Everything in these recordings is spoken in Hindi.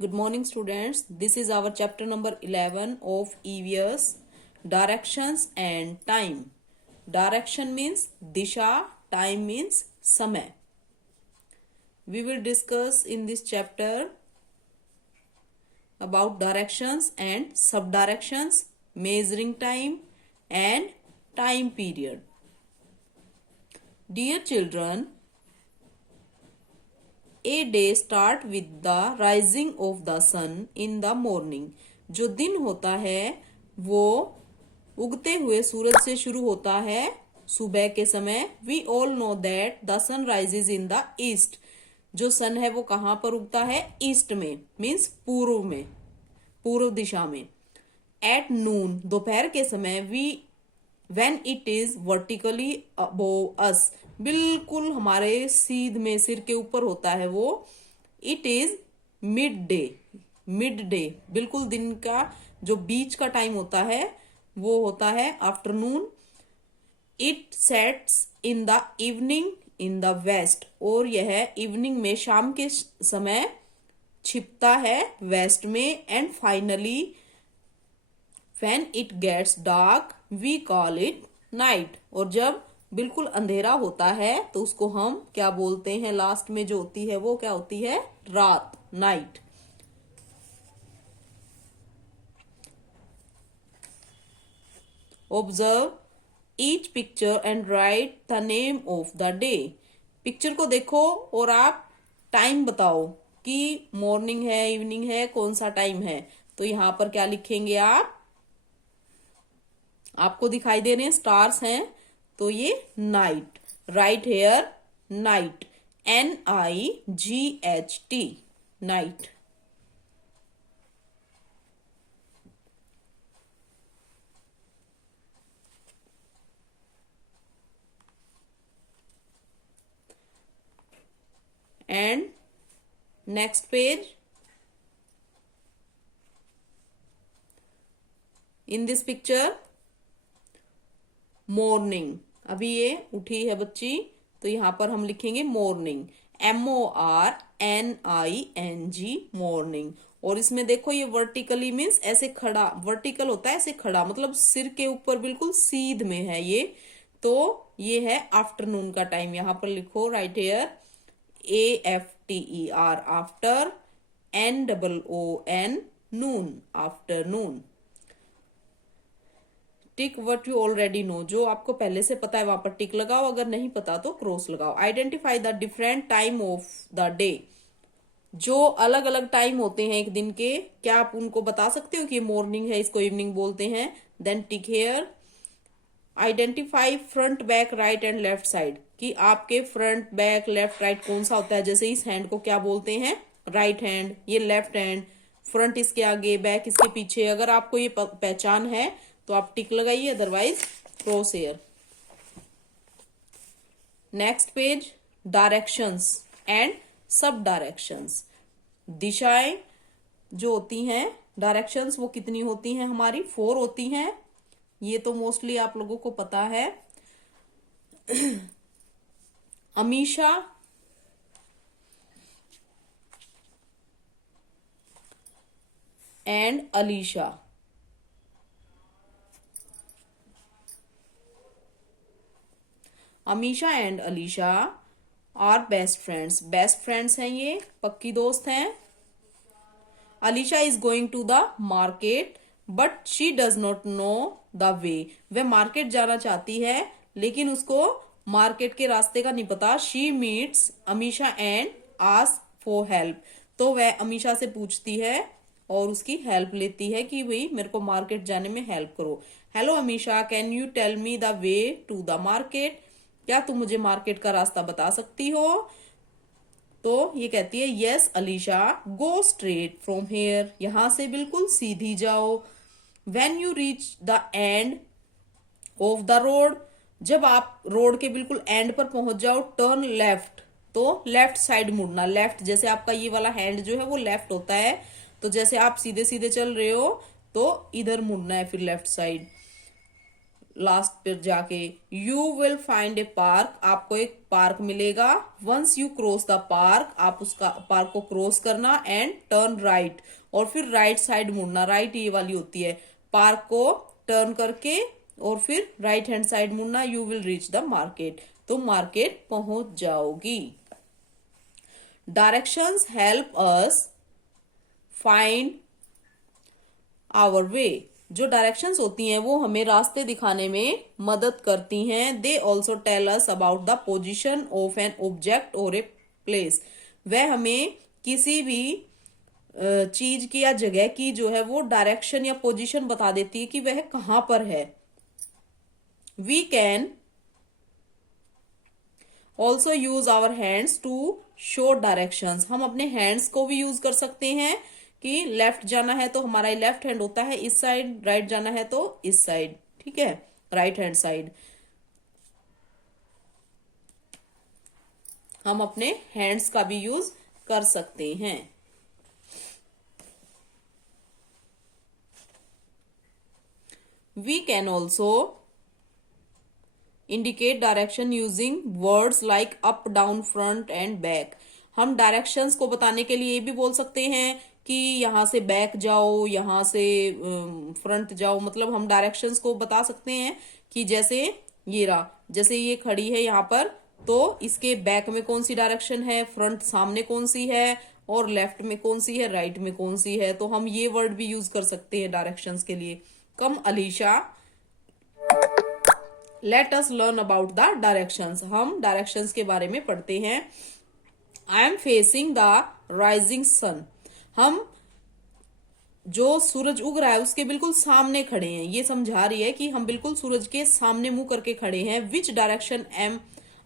Good morning, students. This is our chapter number 11 of EVS Directions and Time. Direction means Disha, time means Samay. We will discuss in this chapter about directions and subdirections, measuring time, and time period. Dear children, A day start with the rising of the sun in the morning. जो दिन होता है वो उगते हुए सूरज से शुरू होता है सुबह के समय. We all know that the sun rises in the east. जो सन है वो कहाँ पर उगता है? ईस्ट में, मीन्स पूर्व में, पूर्व दिशा में. At noon, दोपहर के समय, when it is vertically above us, बिल्कुल हमारे सीध में, सिर के ऊपर होता है वो. इट इज मिड डे, बिल्कुल दिन का जो बीच का टाइम होता है वो होता है afternoon. It sets in the evening in the west, और यह इवनिंग में, शाम के समय छिपता है वेस्ट में. And finally when it gets dark we call it night, और जब बिल्कुल अंधेरा होता है तो उसको हम क्या बोलते हैं? लास्ट में जो होती है वो क्या होती है? रात, night. Observe each picture and right the name of the day. Picture को देखो और आप टाइम बताओ कि मॉर्निंग है, इवनिंग है, कौन सा टाइम है. तो यहां पर क्या लिखेंगे आप? आपको दिखाई दे रहे हैं स्टार्स हैं, तो ये night. Right here night, NIGHT, night. And next page. In this picture morning, अभी ये उठी है बच्ची, तो यहां पर हम लिखेंगे मॉर्निंग, MORNING, मॉर्निंग. और इसमें देखो ये वर्टिकली मीन्स ऐसे खड़ा, वर्टिकल होता है ऐसे खड़ा, मतलब सिर के ऊपर बिल्कुल सीध में है ये. तो ये है आफ्टरनून का टाइम. यहां पर लिखो right here AFTER, after, NOON, noon, afternoon. Tick what you already know, जो आपको पहले से पता है वहां पर टिक लगाओ, अगर नहीं पता तो क्रॉस लगाओ. Identify the different time of the day. जो अलग अलग टाइम होते हैं एक दिन के, क्या आप उनको बता सकते हो कि ये मॉर्निंग है, इसको इवनिंग बोलते हैं? Then tick here. Identify front, back, right and left side, कि आपके फ्रंट, बैक, लेफ्ट, राइट कौन सा होता है. जैसे इस हैंड को क्या बोलते हैं? Right hand. ये लेफ्ट हैंड, फ्रंट इसके आगे, बैक इसके पीछे. अगर आपको ये पहचान है तो आप टिक लगाइए, otherwise cross here. Next page, directions and sub directions. दिशाएं जो होती हैं, डायरेक्शंस वो कितनी होती हैं हमारी? 4 होती हैं. ये तो मोस्टली आप लोगों को पता है. Amisha and Alisha. Amisha and Alisha are best friends. Best friends हैं ये, पक्की दोस्त हैं. Alisha is going to the market but she does not know the way. वह मार्केट जाना चाहती है लेकिन उसको मार्केट के रास्ते का नहीं पता. She meets Amisha and ask for help. तो वह अमीशा से पूछती है और उसकी हेल्प लेती है कि भाई मेरे को मार्केट जाने में हेल्प करो. Hello Amisha, can you tell me the way to the market. क्या तुम मुझे मार्केट का रास्ता बता सकती हो? तो ये कहती है yes Alisha, go straight from here, यहां से बिल्कुल सीधी जाओ. When you reach the end of the road, जब आप रोड के बिल्कुल एंड पर पहुंच जाओ, टर्न लेफ्ट, तो लेफ्ट साइड मुड़ना. लेफ्ट, जैसे आपका ये वाला हैंड जो है वो लेफ्ट होता है, तो जैसे आप सीधे सीधे चल रहे हो तो इधर मुड़ना है फिर लेफ्ट साइड. लास्ट पर जाके, you will find a park, आपको एक पार्क मिलेगा। Once you cross the park, आप उसका पार्क को क्रॉस करना, एंड टर्न राइट, और फिर राइट साइड मुड़ना। राइट ये वाली होती है, पार्क को टर्न करके और फिर राइट हैंड साइड मुड़ना, you will reach the market, तो मार्केट पहुंच जाओगी। Directions help us find our way, जो डायरेक्शंस होती हैं वो हमें रास्ते दिखाने में मदद करती हैं। They also tell us about the position of an object और ए प्लेस, वह हमें किसी भी चीज की या जगह की जो है वो डायरेक्शन या पोजीशन बता देती है कि वह कहां पर है। We can also use our hands to show directions, हम अपने हैंड्स को भी यूज कर सकते हैं कि लेफ्ट जाना है तो हमारा लेफ्ट हैंड होता है इस साइड, राइट जाना है तो इस साइड, ठीक है, राइट हैंड साइड। हम अपने हैंड्स का भी यूज कर सकते हैं। We can also indicate direction using words like up, down, front and back. हम डायरेक्शंस को बताने के लिए ये भी बोल सकते हैं कि यहां से बैक जाओ, यहां से फ्रंट जाओ, मतलब हम डायरेक्शंस को बता सकते हैं कि जैसे ये रहा, जैसे ये खड़ी है यहाँ पर, तो इसके बैक में कौन सी डायरेक्शन है, फ्रंट सामने कौन सी है, और लेफ्ट में कौन सी है, राइट में कौन सी है। तो हम ये वर्ड भी यूज कर सकते हैं डायरेक्शंस के लिए। Come Alisha, let us learn about the directions, हम डायरेक्शंस के बारे में पढ़ते हैं। I am facing the rising sun, हम जो सूरज उग रहा है उसके बिल्कुल सामने खड़े हैं, ये समझा रही है कि हम बिल्कुल सूरज के सामने मुंह करके खड़े हैं। Which direction am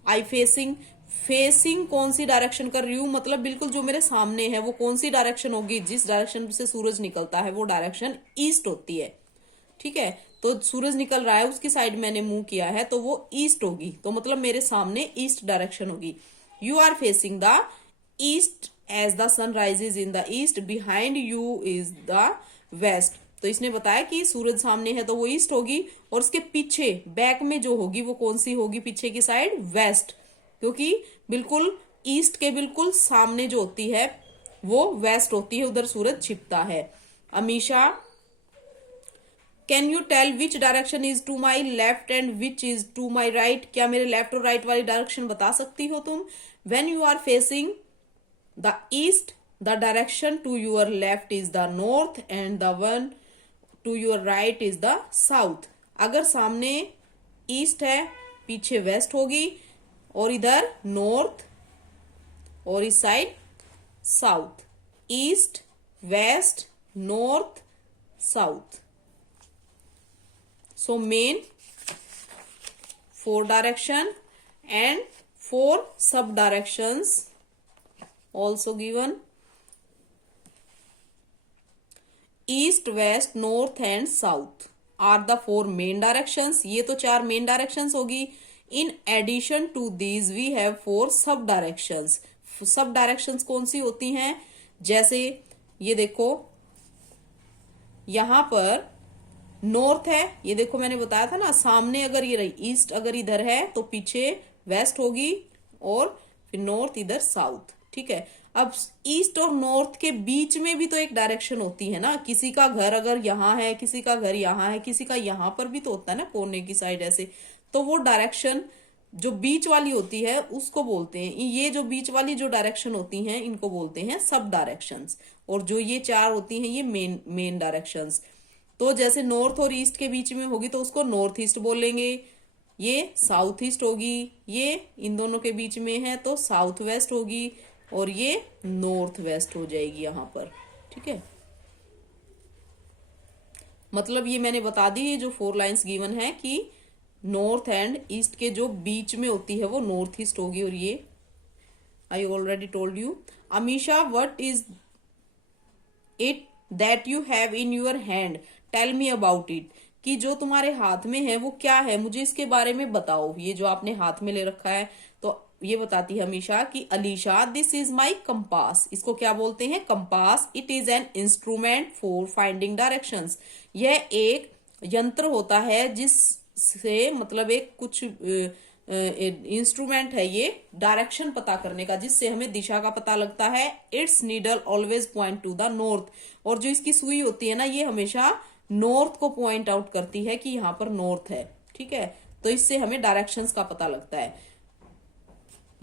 I facing, facing कौन सी डायरेक्शन कर रही हूं, मतलब बिल्कुल जो मेरे सामने है वो कौन सी डायरेक्शन होगी, जिस डायरेक्शन से सूरज निकलता है वो डायरेक्शन ईस्ट होती है, ठीक है। तो सूरज निकल रहा है उसकी साइड मैंने मुंह किया है तो वो ईस्ट होगी, तो मतलब मेरे सामने ईस्ट डायरेक्शन होगी। You are facing the east as the sun rises in the east, behind you is the west. तो इसने बताया कि सूरज सामने है तो वो ईस्ट होगी, और उसके पीछे बैक में जो होगी वो कौन सी होगी, पीछे की साइड वेस्ट, क्योंकि बिल्कुल ईस्ट के बिल्कुल सामने जो होती है वो वेस्ट होती है, उधर सूरज छिपता है। Amisha, can you tell which direction is to my left and which is to my right, क्या मेरे लेफ्ट और राइट वाली डायरेक्शन बता सकती हो तुम। When you are facing the east, the direction to your left is the north and the one to your right is the south. अगर सामने ईस्ट है पीछे वेस्ट होगी, और इधर नॉर्थ और इस side south. East, west, north, south. So main 4 direction and 4 sub directions also given. East, west, north and south are the 4 main directions. ये तो 4 main directions होगी। In addition to these we have 4 sub directions. Sub directions कौन सी होती हैं, जैसे ये देखो यहां पर नॉर्थ है, ये देखो मैंने बताया था ना, सामने अगर ये रही ईस्ट, अगर इधर है तो पीछे वेस्ट होगी, और फिर नॉर्थ इधर साउथ, ठीक है। अब ईस्ट और नॉर्थ के बीच में भी तो एक डायरेक्शन होती है ना, किसी का घर अगर यहाँ है, किसी का घर यहाँ है, किसी का यहाँ पर भी तो होता है ना कोने की साइड ऐसे, तो वो डायरेक्शन जो बीच वाली होती है उसको बोलते हैं, ये जो बीच वाली जो डायरेक्शन होती हैं इनको बोलते हैं सब डायरेक्शंस, और जो ये 4 होती हैं ये मेन डायरेक्शंस। तो जैसे नॉर्थ और ईस्ट के बीच में होगी तो उसको नॉर्थ ईस्ट बोलेंगे, ये साउथ ईस्ट होगी, ये इन दोनों के बीच में है तो साउथ वेस्ट होगी, और ये नॉर्थ वेस्ट हो जाएगी यहां पर, ठीक है। मतलब ये मैंने बता दी, ये जो 4 लाइंस गिवन है कि नॉर्थ एंड ईस्ट के जो बीच में होती है वो नॉर्थ ईस्ट होगी, और ये I already told you. Amisha, what is it that you have in your hand, tell me about it, कि जो तुम्हारे हाथ में है वो क्या है, मुझे इसके बारे में बताओ। ये जो आपने हाथ में ले रखा है, तो ये बताती है अमीशा कि Alisha, this is my compass, इसको क्या बोलते हैं, compass. It is an instrument for finding directions, यह एक यंत्र होता है से मतलब एक कुछ इंस्ट्रूमेंट है ये डायरेक्शन पता करने का, जिससे हमें दिशा का पता लगता है। It's needle always point two the north, और जो इसकी सुई होती है ना, ये हमेशा नॉर्थ को पॉइंट आउट करती है कि यहाँ पर नॉर्थ है। ठीक है, तो इससे हमें डायरेक्शंस का पता लगता है।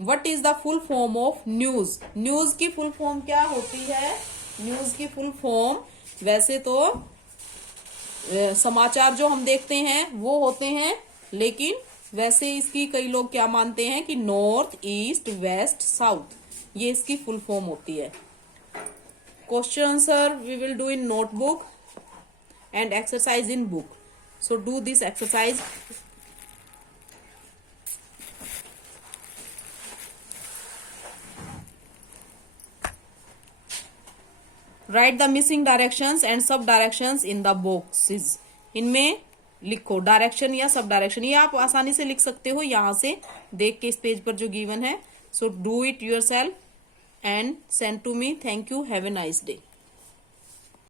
What is the full form of news? News की फुल फॉर्म क्या होती है? न्यूज की फुल फॉर्म वैसे तो समाचार जो हम देखते हैं वो होते हैं, लेकिन वैसे इसकी कई लोग क्या मानते हैं कि नॉर्थ, ईस्ट, वेस्ट, साउथ, ये इसकी फुल फॉर्म होती है। Question answer we will do in notebook and exercise in book. So do this exercise. Write the missing directions and sub directions in the boxes. इनमें लिखो डायरेक्शन या सब डायरेक्शन, ये आप आसानी से लिख सकते हो यहां से देख के इस पेज पर जो गिवन है। So do it yourself and send to me. Thank you, have a nice day.